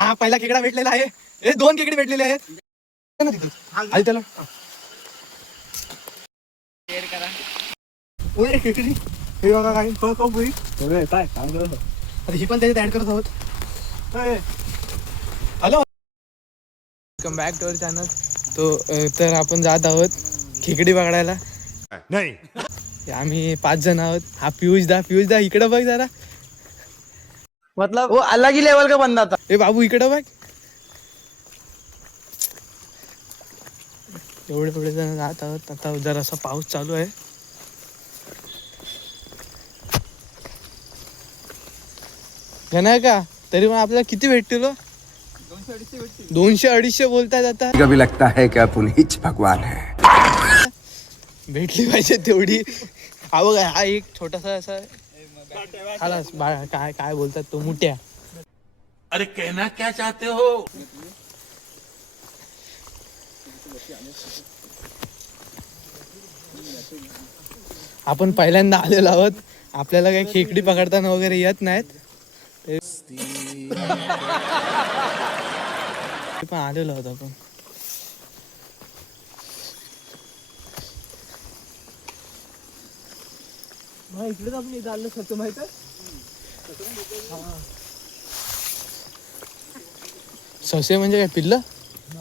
हा पहिला खेकडा भेटलेला आहे. हे 2 खेकडे भेटलेले आहेत ना तिथं. आणि त्याला शेअर करा. ओय खेकडी हे बघा काय काय आता ही पण त्याच्यात ऍड करत आहोत. Hello, welcome back to our channel. तर आपण जात आहोत खेकडी पकडायला. नाही, आम्ही 5 जण आहोत. हा पियुष दा इकडं बघ जरा. मतलब वो अलग ही लेवल का बंदा था. ए बाबू इकडं बघ. एवढे जण जात आहोत. आता जरासा पाऊस चालू आहे. नाही का तरी पण आपल्याला किती भेटतील? 200-250 बोलतात आता. कभी लगता है कि आप उन्हीं भगवान है. भेटली पाहिजे तेवढी. हा बघा, हा एक छोटासा असा खालास काय काय बोलतात तो मुठ्या. अरे कहना क्या चाहते हो? आपण पहिल्यांदा आलेलो आहोत. आपल्याला काही खेकडी पकडताना वगैरे येत नाहीत. पण आलेलो आहोत आपण. इकडेच आपण इथं आलो शकतो माहित आहे. ससे म्हणजे काय पिल्ल?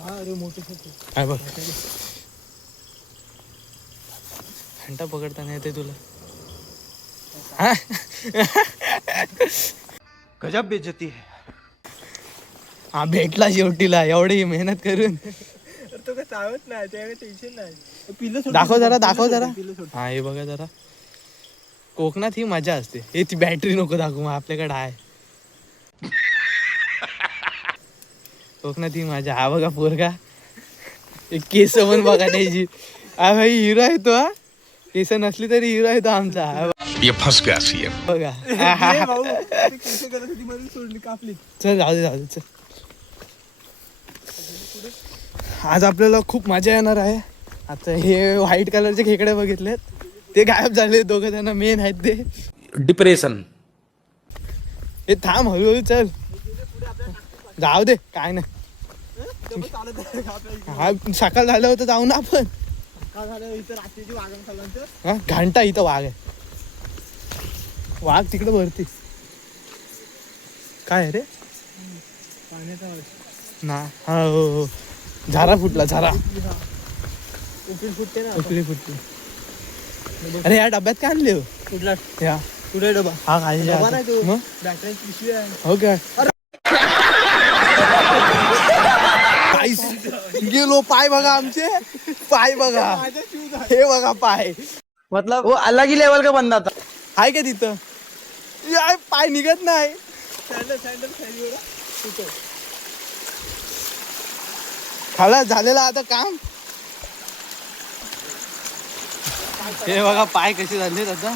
अरे मोठे ससे. काय बघ, घंटा पकडताना येते तुला. गजब बेइज्जती है. हा भेटला शेवटीला एवढी मेहनत करून. तो काय चावत नाही, त्याला टेन्शन नाही. दाखव जरा. हा हे बघा जरा. कोकणात ही मजा असते. हे ती बॅटरी नको दाखवू, मग आपल्याकडे आहे. कोकणात ही मजा. हा बघा पोरगा. एक केस पण बघा त्याची. हा भाई हिरो आहे तो. हा केस नसली तरी हिरो आहे तो आमचा. ये फंस गया सी है. बघा. कापली. चल जाऊ दे चल. आज आपल्याला खूप मजा येणार आहे. आता हे व्हाईट कलरचे खेकडे बघितलेत, ते गायब झाले. 2 जण मेन आहेत ते. डिप्रेशन. हे थांब, हळूहळू चल. जाऊ दे काय नाही. हा सकाळ झालं होतं, जाऊ ना आपण. हा घंटा इथं वाघ आहे. वाघ तिकडे वरती. काय आहे रे? ना हा हो. झारा फुटला. उकळी फुटली. अरे या डब्यात काय आणले हो? कुठला या कुठे डबा? हा खाली डबा नाही तो. मग बॅटरी पिशवी आहे. हो काय गेलो. पाय बघा आमचे. पाय बघा. हे बघा पाय. मतलब वो अलग ही लेवल का बंदा था. आहे का तिथं? यार पाय निघत नाही. खाला झालेला आता काम. हे बघा पाय कसे झालेत आता.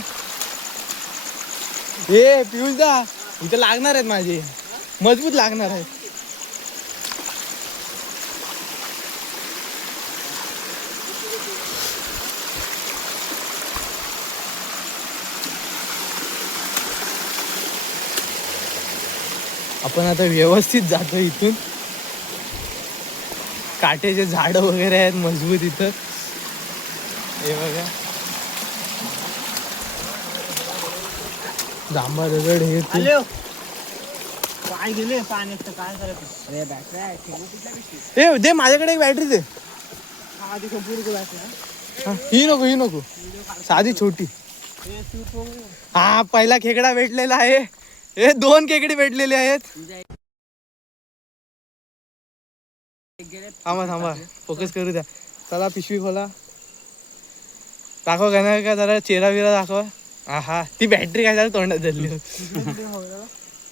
हे पियुष दा इथं लागणार आहेत माझे. मजबूत लागणार आहेत. आपण आता व्यवस्थित जातो इथून. काटेचे झाड वगैरे आहेत मजबूत इथं. हे बघा जांभा दगड. हे काय गेले पाण्यात काय करायचं? अरे बॅटरी हे दे माझ्याकडे एक बॅटरी दे. आधी संपूर्ण बॅटरी. ही नको साधी छोटी. हा पहिला खेकडा भेटलेला आहे. हे 2 खेकडे भेटलेले आहेत. थांबा फोकस करू द्या. चला पिशवी खोला. दाखव का जरा चेहरा बिरा दाखवा. हा ती बॅटरी काय झालं तोंडात धरली.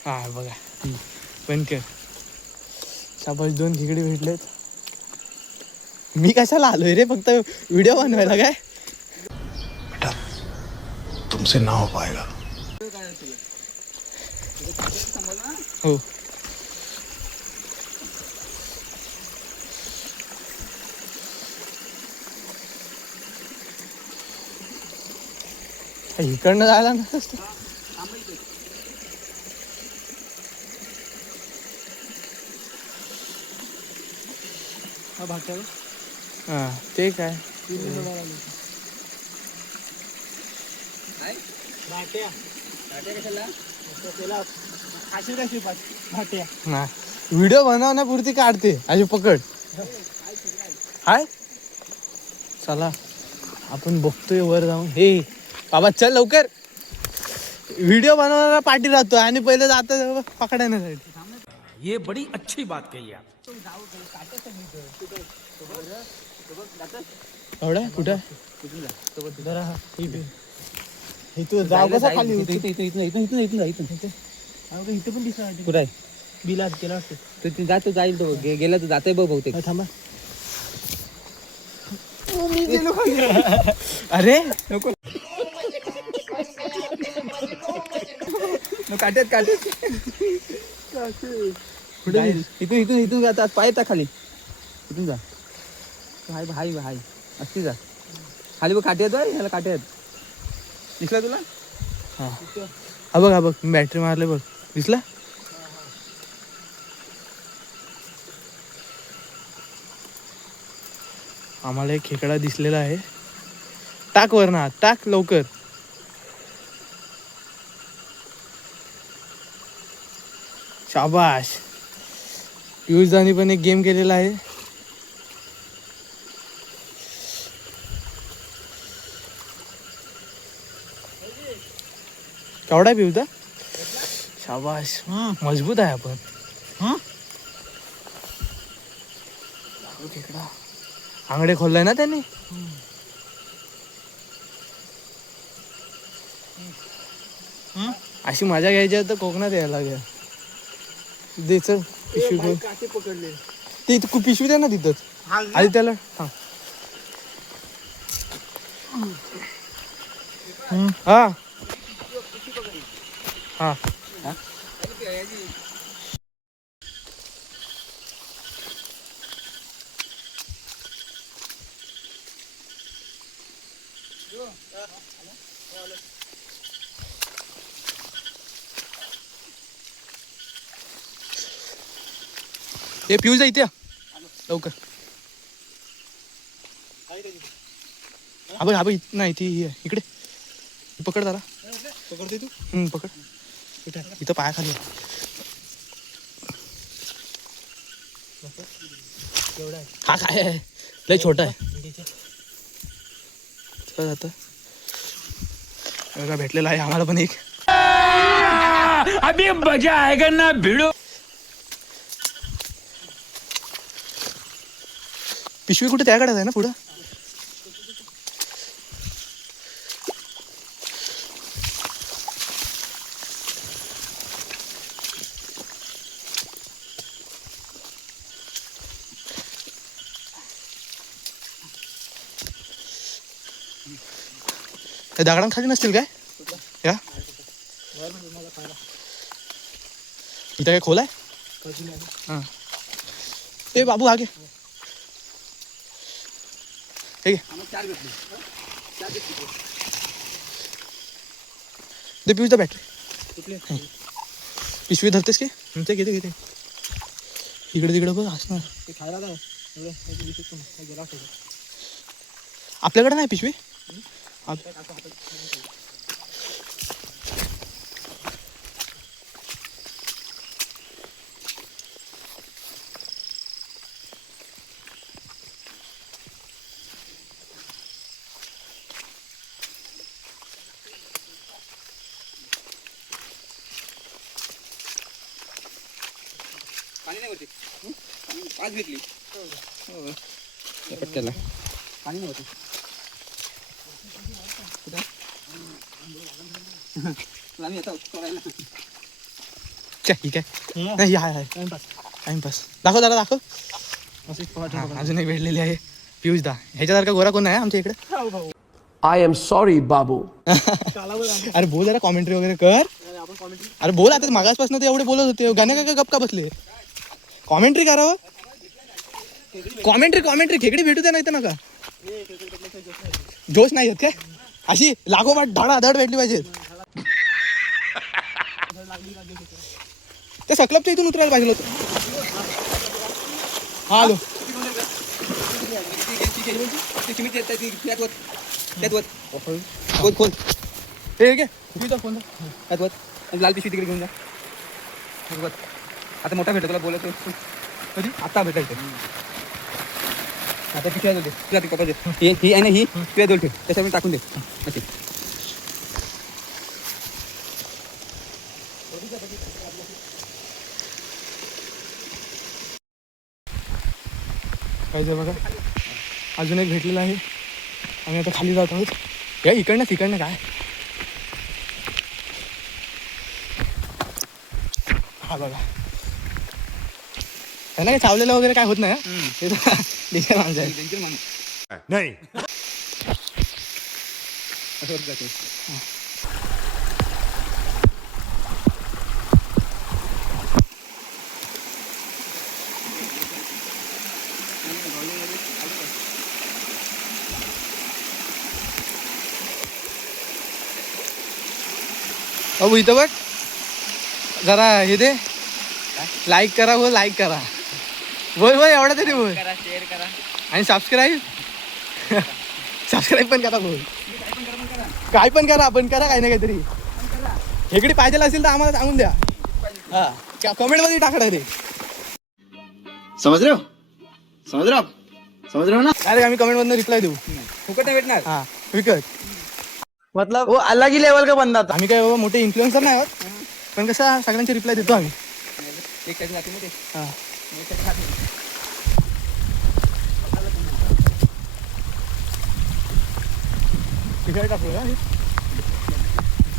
हा बघा पण कर. शाबास 2 खेकडे भेटलेत. मी कशाला आलोय रे? फक्त व्हिडिओ बनवायला काय? तुमसे ना हो पाएगा. हो इकडनं जायला ना हा ते काय ना व्हिडिओ बनवण्यापुरती काढते अशी पकड हाय चला आपण बघतोय वर जाऊन. हे बाबा चल लवकर, व्हिडिओ बनवणारा पाठी राहतो आणि पहिले जातो पकडायसाठी. ये बड़ी अच्छी बात कही आप. एवढा कुठं इथं जाऊ कसा खाली इथं पण दिसणार कुठं आहे बिलात गेला वाटतं. ते जातो जाईल तो गेला तर जातोय बघ बहुतेक. थांबा अरे काट्यात काट्यात कुठे इथून इथून इथून जातात पाय टा खाली इथून जा. हाय हाय हाय असती जा खाली बघ काट्यात याला काट्यात दिसला तुला. हा बघ हा बघ बॅटरी मारले बघ दिसला. आम्हाला एक खेकडा दिसलेला आहे. टाक वर ना टाक लवकर. शाबाश. पियुषदानी पण एक गेम केलेला आहे. केवढा आहे पियुषदा. शाबाश मजबूत आहे आपण. खेकडा आंगडे खोललाय ना त्यांनी. अशी मजा घ्यायची आहे तर कोकणात यायला लागेल. दे चल पिशवी खोल. पकडले ती पिशवी दे ना तिथंच आधी त्याला. हा हा हे पिऊस जा इथे लवकर. हा बघ नाही ती इकडे पकड जरा. पकडते तू पकड इथं पायाखाली. हा काय आहे लय छोटा आहे. जात भेटलेला आहे आम्हाला पण एक. अभी मजा आएगा ना भिड़ो. पिशवी कुठे त्याकडे आहे ना पुढं. दगडांखाली नसतील काय या इथं काय खोल आहे. हा ए बाबू आगे हे दे पिऊस दा बॅटरी. पिशवी धरतेस की ते घेते घेते इकडे तिकडे बघ असणार. आपल्याकडे नाही पिशवी. पाणी नाही वरती. पाच घेतली पट्ट्याला पाणी नव्हती. ठीक आहे नाही हाय टाइमपास. दाखव दादा दाखव. अजून एक भेटलेली आहे पियुष दा. ह्याच्यासारखा गोरा कोण आहे आमच्या इकडे. आई एम सॉरी बाबू. अरे बोल जरा कॉमेंट्री वगैरे कर. अरे बोल आता मागासपासून ते एवढे बोलत होते गाणे काय गप का बसले. कॉमेंट्री करावं. कॉमेंट्री खेकडी भेटू द्या नाही तर नका. जोश नाही होत काय अशी लागोपाठ धडाधड भेटली पाहिजे. त्या सकलपच्या इथून उतरायला पाहिजे होतं. हा आलो. हे घे. फोन लाल पिशवी तिकडे घेऊन जा. आता मोठा भेटतो तुला बोलत कधी आता भेटायचं. आता पिशव्या दे तुला ती कपा दे. ही आहे ना ही पिशव्या दोन ठेव त्याच्यामध्ये टाकून दे. अशी पाहिजे बघा. अजून एक भेटलेला आहे. आम्ही आता खाली जात आहोत. या इकडनं तिकडनं काय. हा बघा त्यांना काही चावलेलं वगैरे काय होत नाही. हे डेंजर माणसं आहे. डेंजर माणूस नहीं. असं होत जाते. अहो इथं बघ जरा हे दे. लाईक करा बोल. लाईक करा बोल बोल एवढा तरी बोल. शेअर करा आणि सबस्क्राईब सबस्क्राईब पण करा बोल. काय पण करा आपण करा काही ना काहीतरी. हेकडे पाहिजे असेल तर आम्हाला सांगून द्या. हा कमेंट मध्ये टाका रे. समझ रहे हो ना. अरे आम्ही कमेंट मधून रिप्लाय देऊ. फुकट नाही भेटणार. हा विकत मतलब वो अलग ही लेवल का बंदा था. आम्ही काय बाबा मोठे इन्फ्लुएन्सर नाही आहोत. पण कसं सगळ्यांचे रिप्लाय देतो आम्ही. एक त्याच्या जाती मध्ये हा तिकडे टाकू का हे?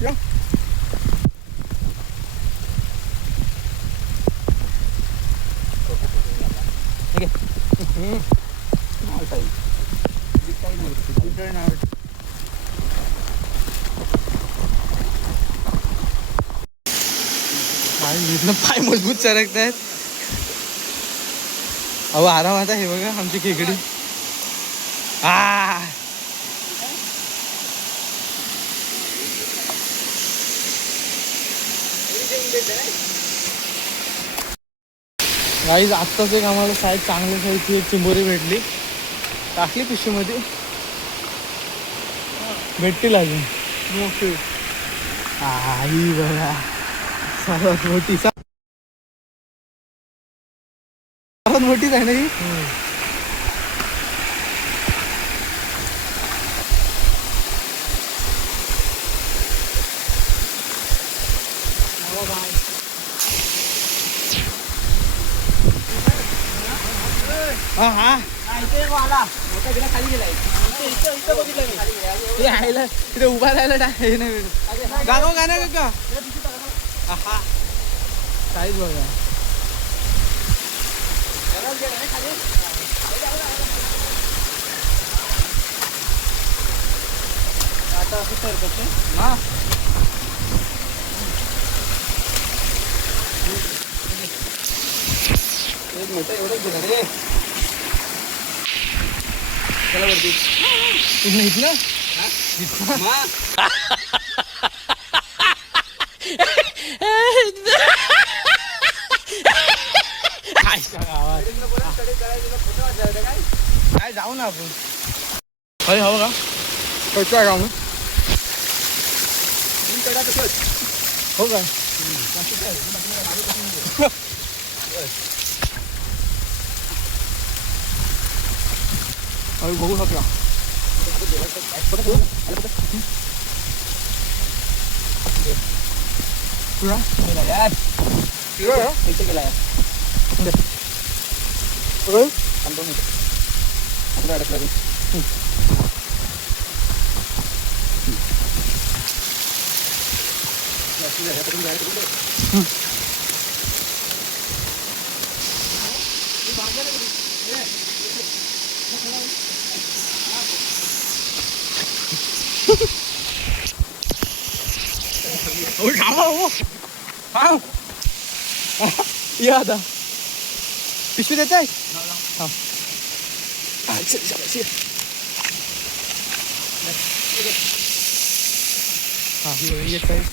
या. इथलं पाय मजबूत सरकत आहेत. अहो आरामात आहे बघा आमची खेकडी. गाईज आत्ताच एक आम्हाला साईड चांगल्या साईडची एक चिंबोरी भेटली. टाकली पिशवीमध्ये. भेटतील अजून मोठी. आई बघा सर्वात मोठी सर्वात मोठीच आहे ना ही. हा हा ते आहे तिथे उभा राहायला हे नाही भेटत. गाव का नाही का काहीच बघा. आता असं सरकत ना. मोठं एवढंच गेलं रे. चला वरती इथलं काय जाऊ ना आपण. अरे हो का कसं आहे काम हो का. अरे बघू शकता या आता पिशवी देत आहे. हा ही एक साईड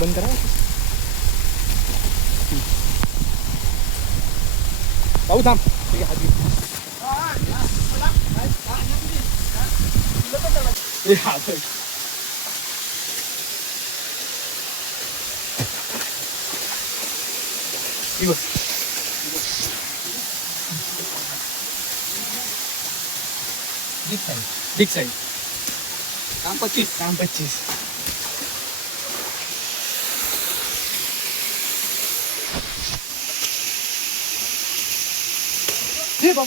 बंद करा. पाहू थांब. ठीक आहे हात बिग साईज काम 25. काम 25. हे बाबा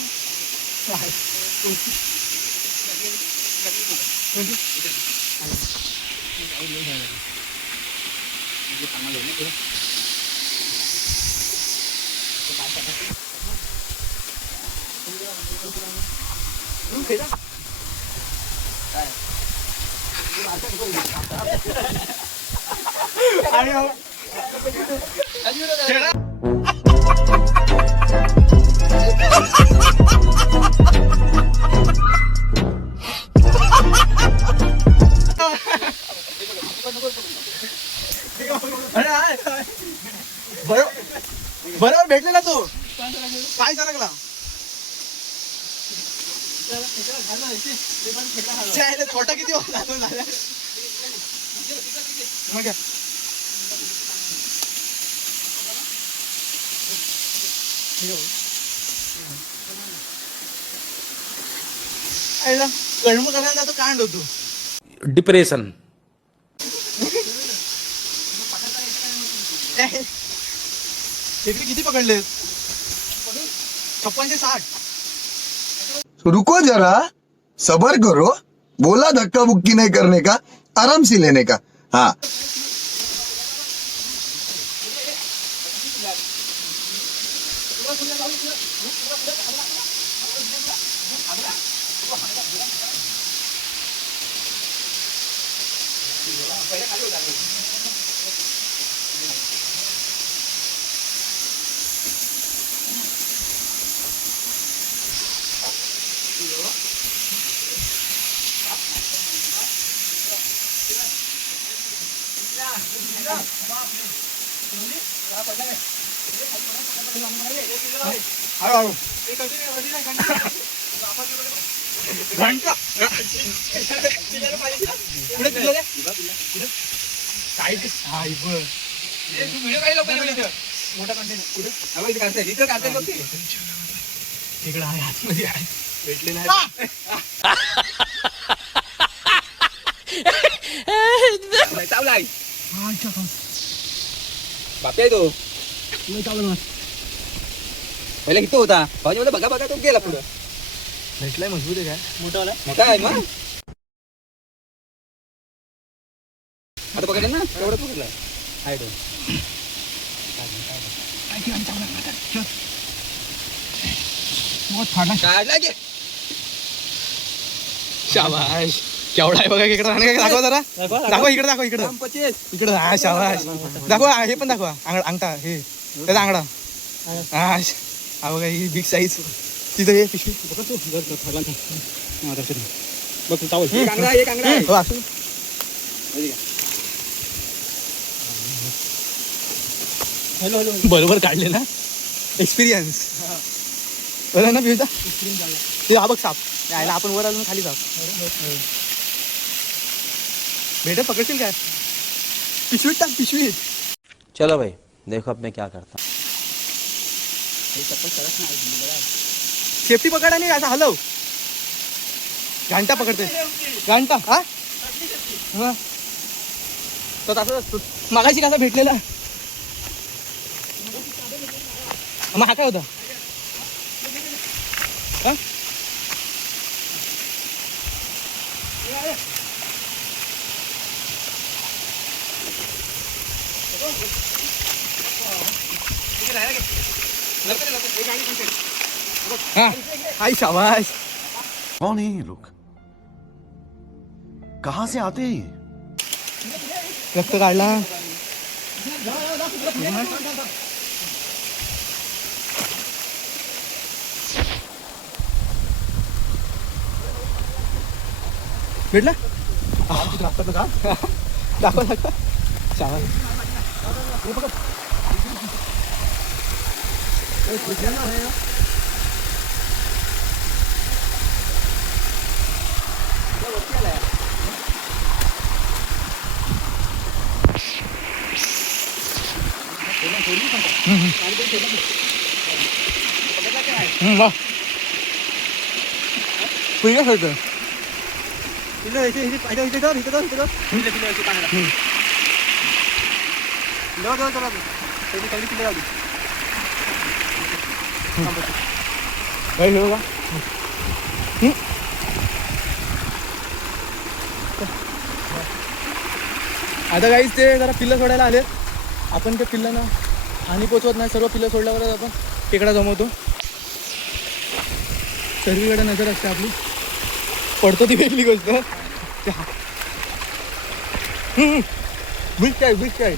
बरोबर भेटले ना तू काय सरकला छोटा किती झाल्या कर्म करायला जातो कांड होतो. डिप्रेशन. किती पकडले 56-60. रुको जरा सबर करो. बोला धक्का बुक्की नहीं करने का, आराम से लेने का. हाँ घंटा तिकडे आहे आतमध्ये आहे भेटले नाही. चावलाय बापे तो पहिला किती होता भाऊजी मला बघा बघा तो गेला पुढं. भेटलाय मजबूत आहे काय मोठा आहे मग आता पकडलं ना तेवढं पकडलं आहे तो. काढला की शाबाश केवढा आहे बघा इकडे राहणे दाखवा जरा दाखवा इकडे दाखवा इकडे 25. इकडे हा शाबाश दाखवा हे पण दाखवा अंगठा हे त्याचा आंगडा हा बघा ही बिग साईज तिथं हे पिशवी एक अंगडा एक अंगडा आहे. हो, असं. बरोबर काढले ना एक्सपिरियन्स बरं ना पिऊचा ते हा बघ साप यायला आपण वर अजून खाली साप भेटत पकडशील काय पिशवीत टाक पिशवीत. चलो भाई देखो अब मैं क्या करता हूँ. सेफ्टी पकड आणि असा हलव घंटा पकडते घंटा हा तर असं असतो मागाशी कसा भेटलेला मग हा काय होता हा? हा आई शाबाश. कौन है ये लोग? कहां से आते हैं ये? रक्त काढला भेटला दाखव दाखव शाबास. वा पुढे खेळतो. आता काहीच ते जरा पिल्लं सोडायला आले. आपण त्या पिल्लांना हानी पोचवत नाही. सर्व पिल्लं सोडल्यावरच आपण तिकडे जमवतो. सर्वीकडे नजर असते आपली. पडतो ती वेगळी गोष्ट. बिग काय बिग काय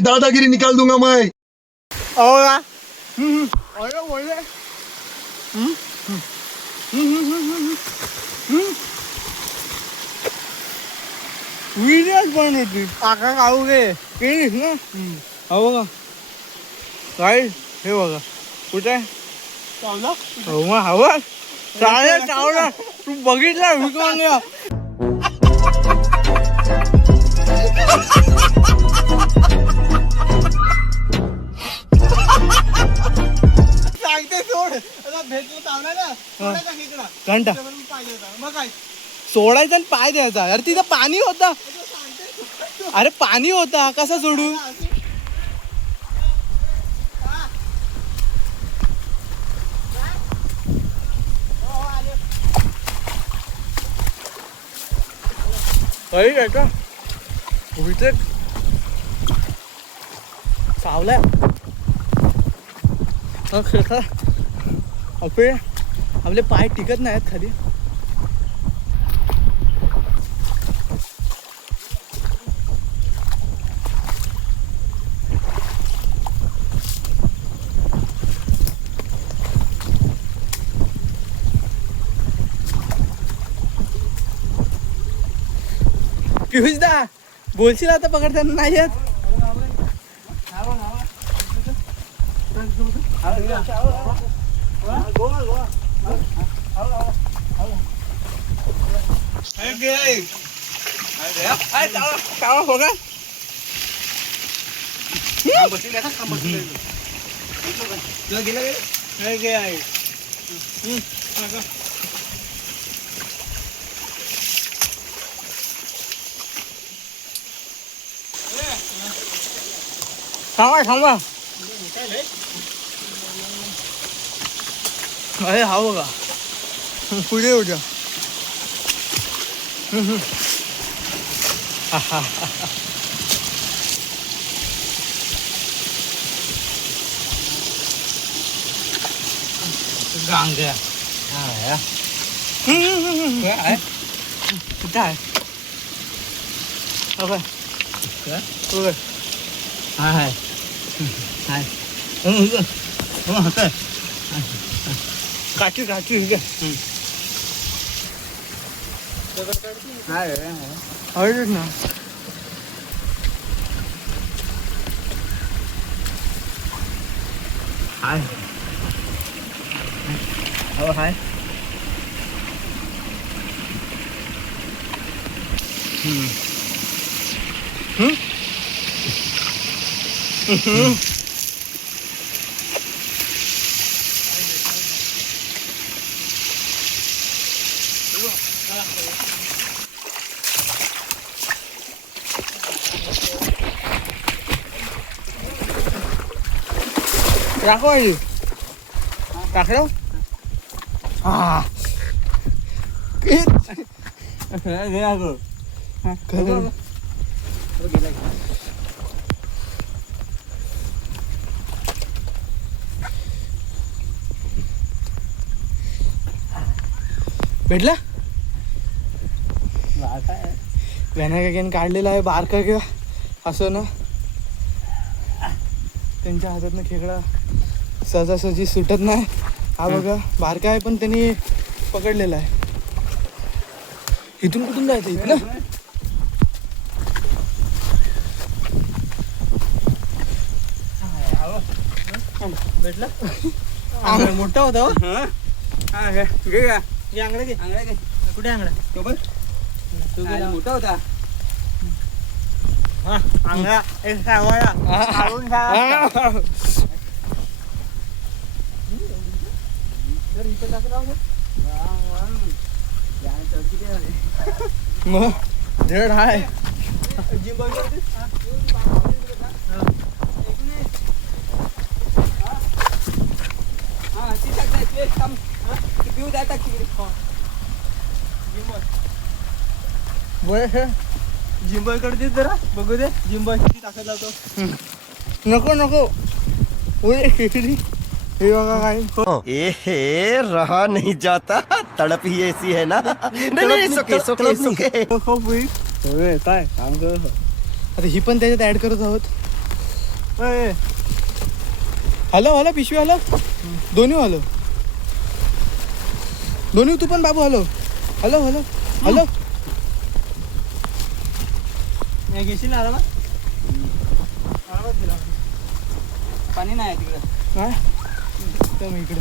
दादागिरी निकाल दूंगा मैं. विडिओच पण होती. आका खाऊ गे केलीस ना. हो बघा काय हे बघा कुठे हो मग हवा चालेल चावला. तू बघितला विकून घ्या. सांगते सोड. भेटलं चावला ना घंटा मग काय सोडायचा आणि पाय द्यायचा. अरे तिथं पाणी होता. अरे पाणी होता कसा सोडू. का उलटे सावलाय आपले पाय टिकत नाहीत खाली. पियुषदा बोलशील आता पकडताना नाही येत. होगा थांबा थांबा. अरे हा बघा पुढे उद्या. गांग्या कुठं आहे. हाय हाय काठी काठी आवडेल ना. हाय हो हाय. राखो आधी टाकलं. हा भेटला व्याना काढलेला आहे बारका किंवा असं ना. त्यांच्या हातातनं खेकडा सहजासहजी सुटत नाही. हा बघा बारका आहे पण त्यांनी पकडलेला आहे. इथून कुठून जायचं इथं ना? भेटला मोठा होता हो. कुठे आंगडा मोठा होता. आंगडा काढून खा. मग धड हाय. जिंबॉय कडे जरा बघू दे. जिंबॉय किती ताकद लावतो. नको नको खेकडी. हे बघा काय ए रहा नहीं जाता, तड़प ही ऐसी है ना. नहीं सुके सुके सुके. काय काम कर. आता ही पण त्याच्यात ऍड करत आहोत. हॅलो हॅलो पिशवी हॅलो. दोन्ही हॅलो. दोन्ही तू पण बाबू हॅलो हॅलो हॅलो हॅलो. घेशील ना आरामात. पाणी नाही तिकडे. काय तर मी इकडे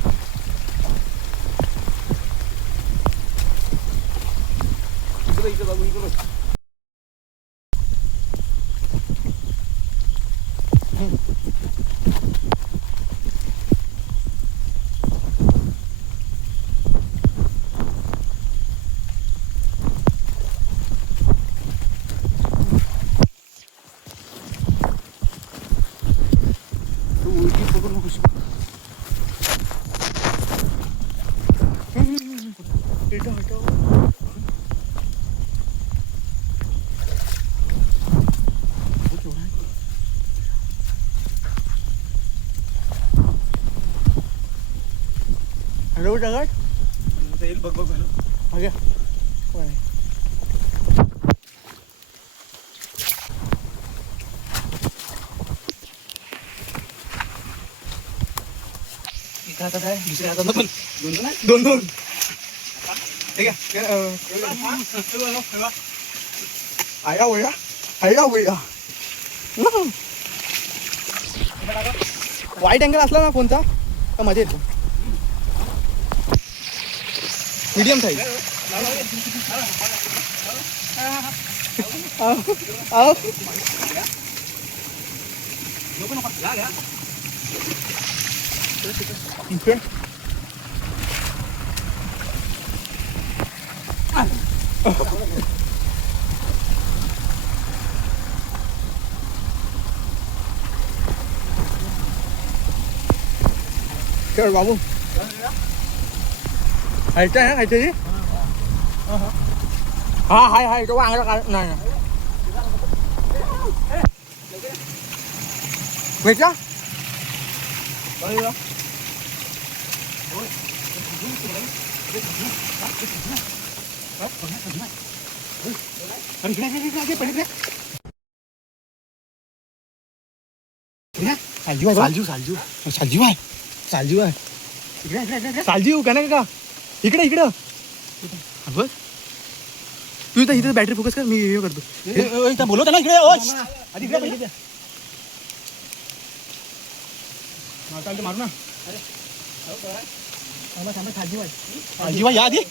इकडे बाबू इकडे. हॅलो दगड येईल बघ बघ. अगे दुसऱ्या हातात पण दोन दोन. ठीक आहे. आया वया आया वया. वाईट अँगल असला ना कोणता तर मजा येतो. Medium size. चल बाबू खायचं आहे ना खायचं. हा हाय हाय तो वांगडा काढ. नाही भेटला. सालजीव सालजीव सालजीव सालजीव आहे. सालजीव आहे. सालजीव का नाही का इकडे इकडं बघ. तू इथं इथं बॅटरी फोकस कर. मी हे करतो. बोलवता ना इकडे. मारू ना. सालजीव या आधी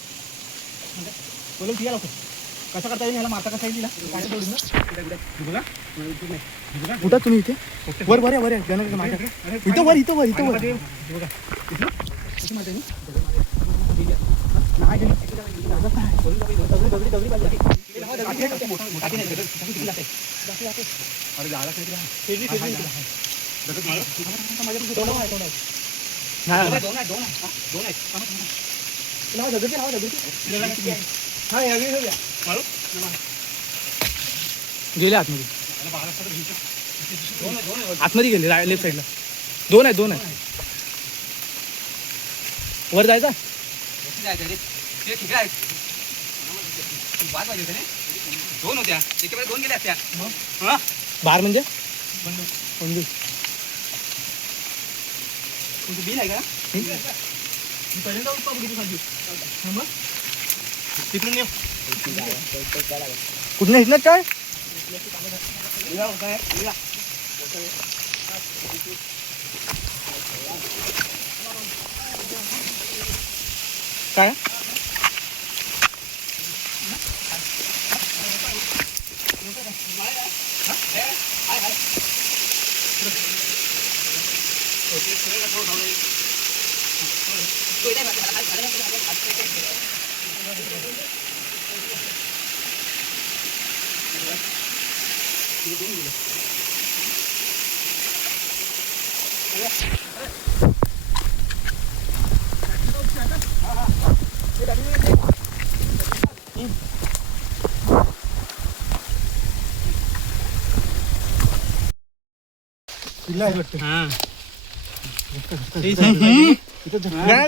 बोलव. ती लवकर कसं करता येईल. ह्याला मारता कसा येईल. कुठं तुम्ही इथे वर वर वर इथं वर इथं वर इथं वर. गेले आतमध्ये. आतमध्ये गेले लेफ्ट साईडला. दोन आहेत. वर जायचा. दोन होत्या त्याच्यामध्ये दोन गेल्या असत्या. बार म्हणजे बिल आहे का. तिकडून ये. कुठून इथलं काय काय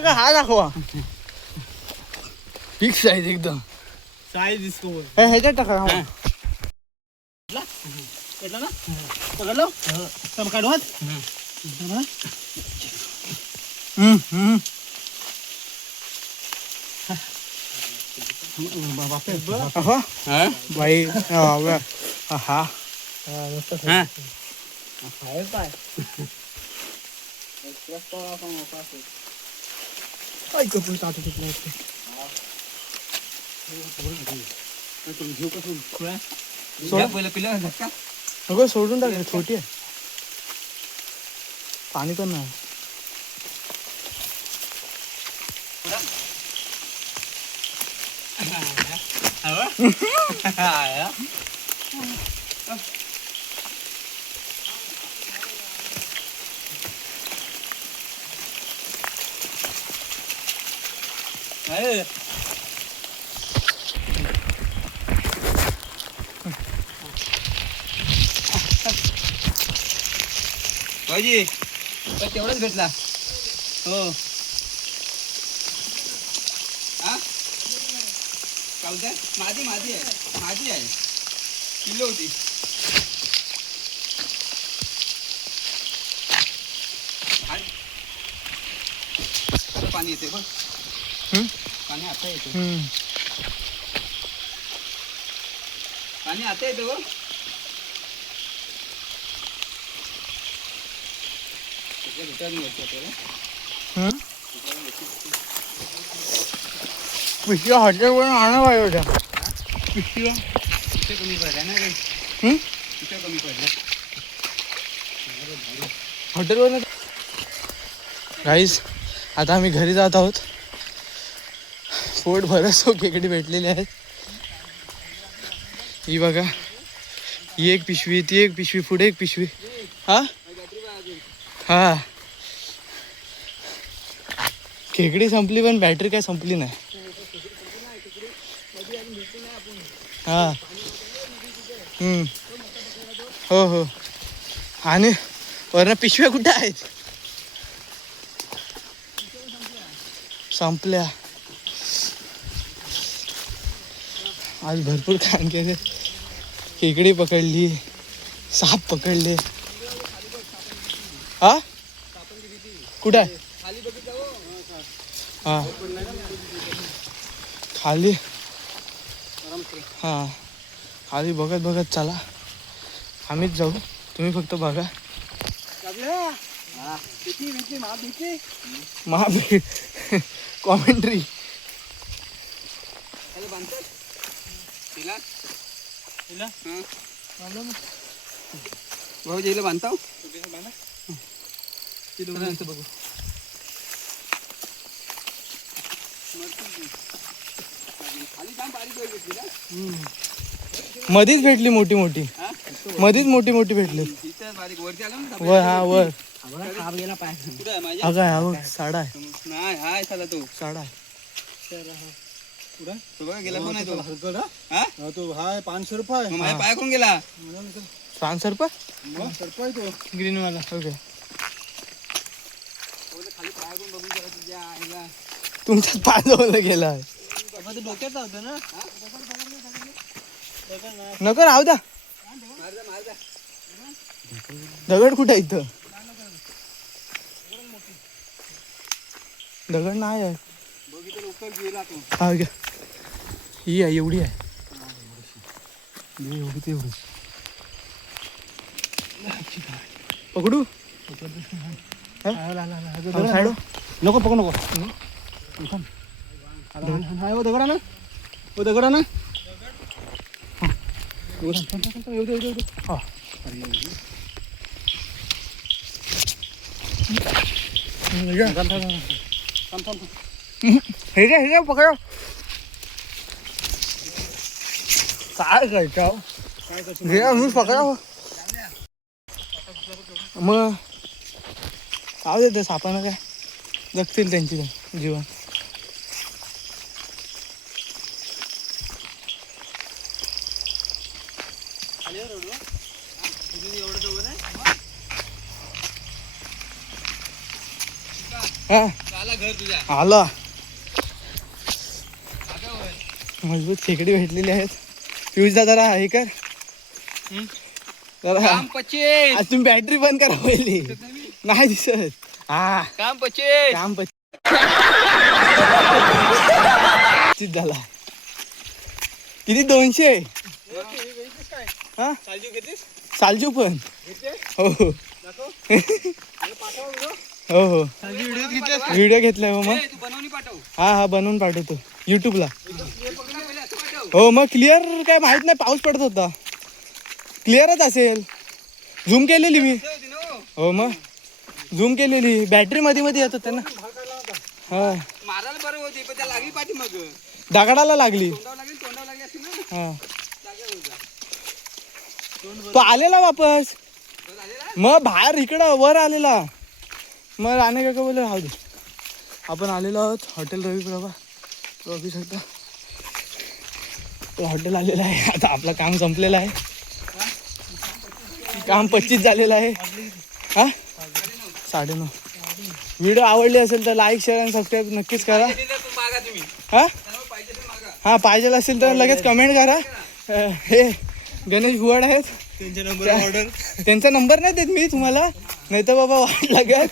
हा दाखवा फिक्स साईज एकदम साईज दिसतो ह्याच्यात टाका काढू बाई हा अगं सोडून टाक छोटी आहे पाणी पण नाही तेवढाच भेटला हो माझी आहे किलो होती पाणी येते बघ पाणी आता येतो बघ पिशव्या हॉटेलवरून आणा पाहिजे होत्या पिशव्या कमी पडल्या ना काही कमी पडल्या हॉटेलवरून गाईस आता आम्ही घरी जात आहोत पोट भरत खेकडी भेटलेली आहेत ही बघा ही एक पिशवी ती एक पिशवी पुढे एक पिशवी हा हा खेकडी संपली पण बॅटरी काय संपली नाही हा हो हो आणि वरनं पिशव्या कुठे आहेत संपल्या आज भरपूर काम केले खेकडी पकडली साप पकडले हा कुठे आहे हा खाली हा खाली बघत बघत चला आम्हीच जाऊ तुम्ही फक्त बघा कॉमेंट्री भाऊ जेला बांधता बघू मधीच भेटली मोठी मोठी मधीच मोठी मोठी भेटली वर हा वर अगं हा साडा आहे साडा आहे तो हाय 500 रुपये पाय कोण गेला 500 रुपये तो ग्रीन वाला ओके तुमच्यात पाय जवळ गेला डोक्यात होतं ना नको राहू द्या दगड कुठे इथं दगड नाही आहे. हा घ्या. ही आहे एवढी आहे. एवढी तेवढी पकडू साईड नको पकड नको हाय वो दगडा ना वो दगडा ना हा हे काय पकड काय करायचं घे पकडा मग जाऊ दे ते सापानं काय जगतील त्यांची जीवन. आला मजबूत खेकडी भेटलेली आहेत. पियुषदा जरा हे कर जरा आज तुम्ही बॅटरी बंद करा पहिली नाही दिसत. हा काम झाला किती 200 हा सालजू पण हो हो हो व्हिडिओ घेतलाय हो मग हा बनवून पाठवतो युट्यूबला. हो मग क्लिअर काय माहित नाही पाऊस पडत होता क्लिअरच असेल. झूम केलेली मी हो मग झूम केलेली बॅटरी मध्ये येत होते ना. हा दगडाला लागली हा तो आलेला वापस मग बाहेर इकडं वर आलेला मग राणे काका बोलले राहू दे. आपण आलेलो आहोत हॉटेल रविप्रभा बघू शकता तो हॉटेल आलेला आहे. आता आपलं काम संपलेलं आहे. काम 25 झालेलं आहे. हा 9:30. व्हिडिओ आवडली असेल तर लाईक शेअर आणि सबस्क्राईब नक्कीच करा. हा हा पाहिजे असेल तर लगेच कमेंट करा. हे गणेश भुवाड आहेत त्यांचा नंबर नाही देत मी तुम्हाला नाही तर बाबा वाट लागेल.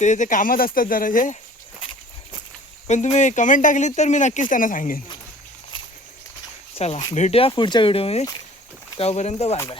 ते कामात असतात जरासे पण तुम्ही कमेंट टाकलीत तर मी नक्कीच त्यांना सांगेन. चला भेटूया पुढच्या व्हिडिओमध्ये. त्यापर्यंत बाय बाय.